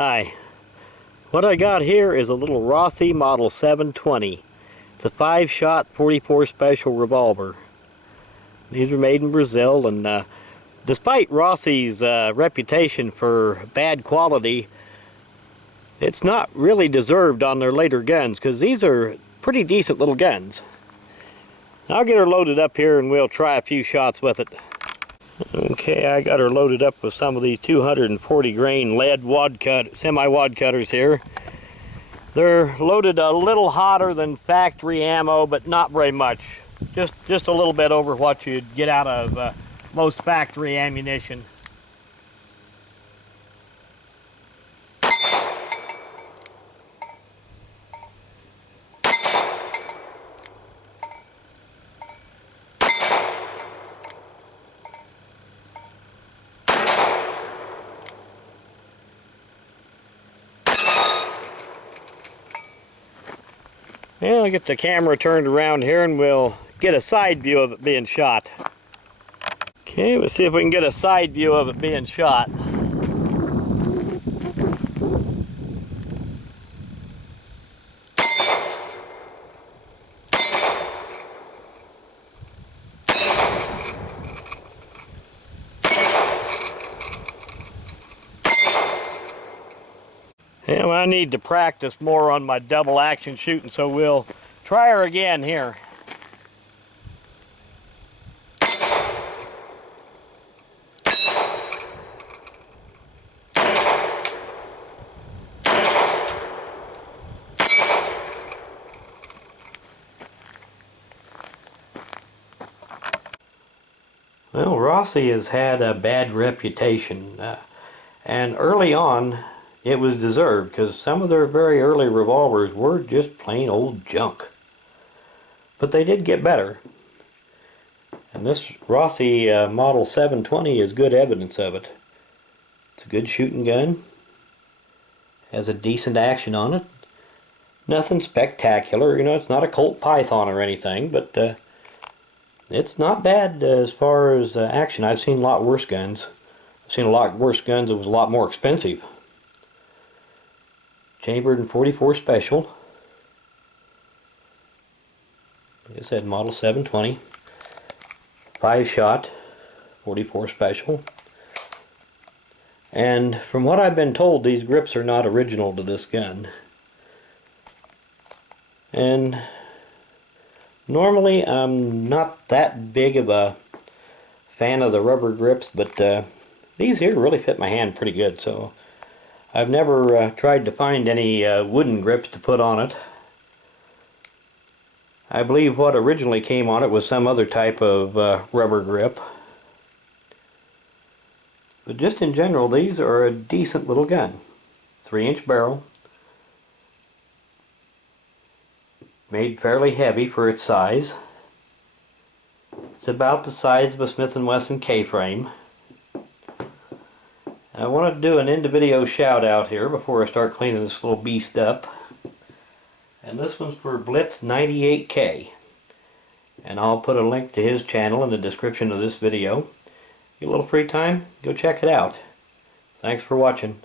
Hi. What I got here is a little Rossi model 720. It's a 5-shot 44 special revolver. These are made in Brazil, and despite Rossi's reputation for bad quality, it's not really deserved on their later guns, because these are pretty decent little guns. I'll get her loaded up here and we'll try a few shots with it. Okay, I got her loaded up with some of these 240 grain lead semi-wad cutters here. They're loaded a little hotter than factory ammo, but not very much. Just a little bit over what you'd get out of most factory ammunition. Well, I'll get the camera turned around here and we'll get a side view of it being shot. Okay, let's see if we can get a side view of it being shot. Well, I need to practice more on my double action shooting, so we'll try her again here. Well, Rossi has had a bad reputation, and early on it was deserved, because some of their very early revolvers were just plain old junk. But they did get better. And this Rossi model 720 is good evidence of it. It's a good shooting gun. Has a decent action on it. Nothing spectacular, you know, it's not a Colt Python or anything, but it's not bad as far as action. I've seen a lot worse guns. I've seen a lot worse guns that was a lot more expensive. Chambered in 44 special. Like I said, model 720. 5-shot 44 special. And from what I've been told, these grips are not original to this gun. And normally I'm not that big of a fan of the rubber grips, but these here really fit my hand pretty good, so I've never tried to find any wooden grips to put on it. I believe what originally came on it was some other type of rubber grip. But just in general, these are a decent little gun. 3-inch barrel. Made fairly heavy for its size. It's about the size of a Smith & Wesson K-frame. I want to do an end of video shout out here before I start cleaning this little beast up. And this one's for Blitz 98K. And I'll put a link to his channel in the description of this video. Get a little free time, go check it out. Thanks for watching.